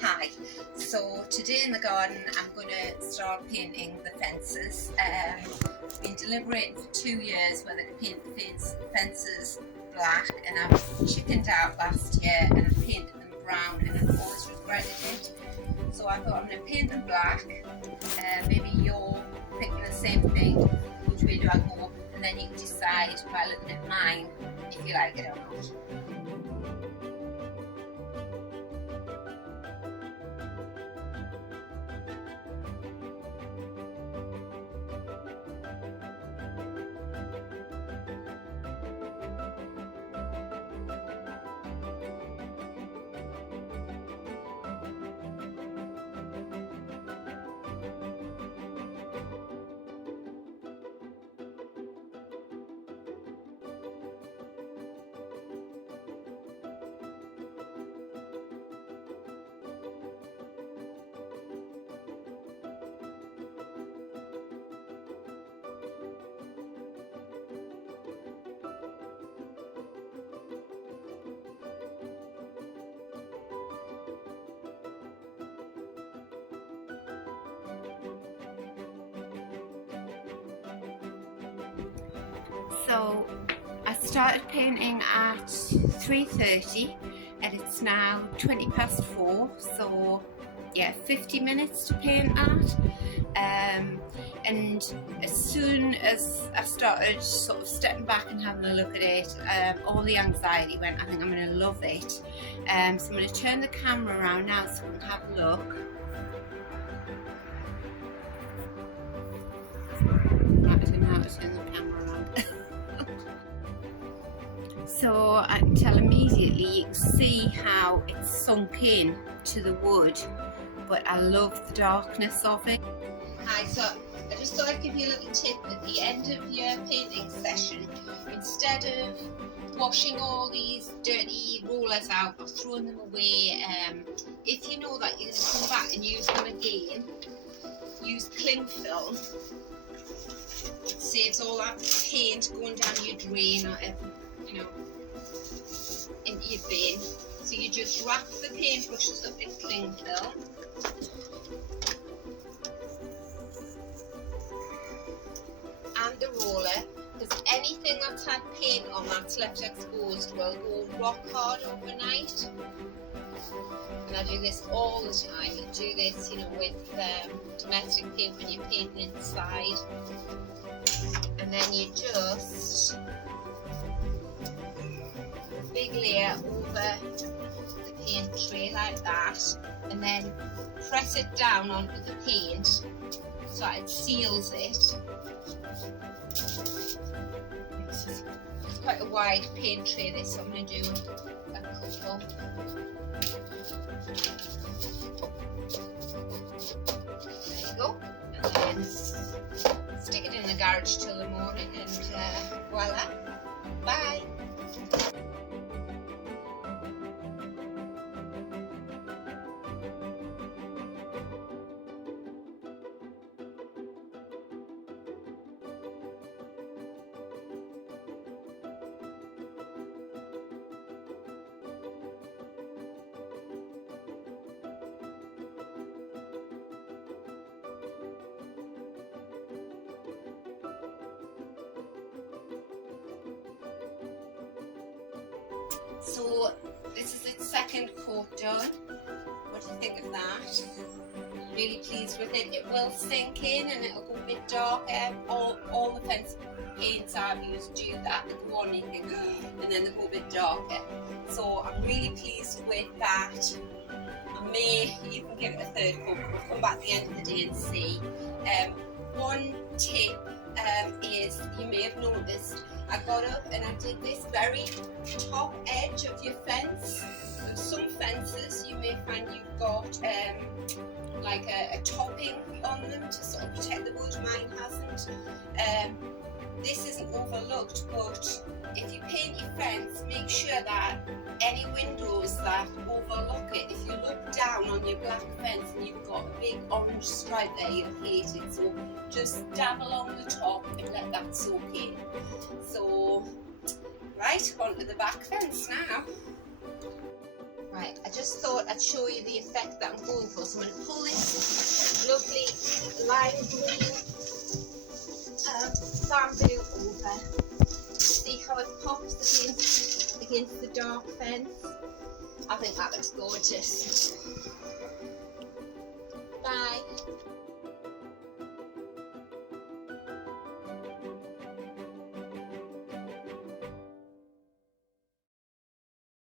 Hi, so today in the garden I'm going to start painting the fences. I've been deliberating for 2 years whether to paint the fences black, and I've chickened out last year and I've painted them brown and I've always regretted it. So I thought I'm going to paint them black. Maybe you're thinking the same thing, which way do I go? And then you can decide by looking at mine if you like it or not. So I started painting at 3:30 and it's now 4:20, so yeah, 50 minutes to paint that. And as soon as I started sort of stepping back and having a look at it, all the anxiety went. I think I'm going to love it. So I'm going to turn the camera around now so we can have a look. I don't know how to turn the camera around. So I can tell immediately, you can see how it's sunk in to the wood, but I love the darkness of it. Hi, so I just thought I'd give you a little tip at the end of your painting session. Instead of washing all these dirty rollers out or throwing them away, if you know that you're going to come back and use them again, use cling film. It saves all that paint going down your drain or into your bin. So you just wrap the paintbrushes up in cling film. And the roller, because anything that's had paint on that's left exposed will go rock hard overnight. And I do this all the time. I do this, with domestic paint when you're painting inside. And then you just big layer over the paint tray like that, and then press it down onto the paint so that it seals it. It's quite a wide paint tray this, so I'm going to do a couple. There you go. And then stick it in the garage till the morning and voila, bye. So this is its second coat done. What do you think of that? Really pleased with it. It will sink in and it'll go a bit darker. All the fence paints I've used do that. They go on and then they go a bit darker. So I'm really pleased with that. I may even give it a third coat. We'll come back at the end of the day and see. One tip is, you may have noticed, I got up and I did this very top edge of your fence. So some fences you may find you've got like a topping on them to sort of protect the wood. Mine hasn't. This isn't overlooked, but if you paint your fence, make sure that any windows that overlook it, if you look down on your black fence and you've got a big orange stripe there, you'll hate it. So just dab along the top and let that soak in. So, right, onto the back fence now. Right, I just thought I'd show you the effect that I'm going for. So I'm going to pull this lovely lime green bamboo over. See how it pops against the dark fence? I think that looks gorgeous. Bye.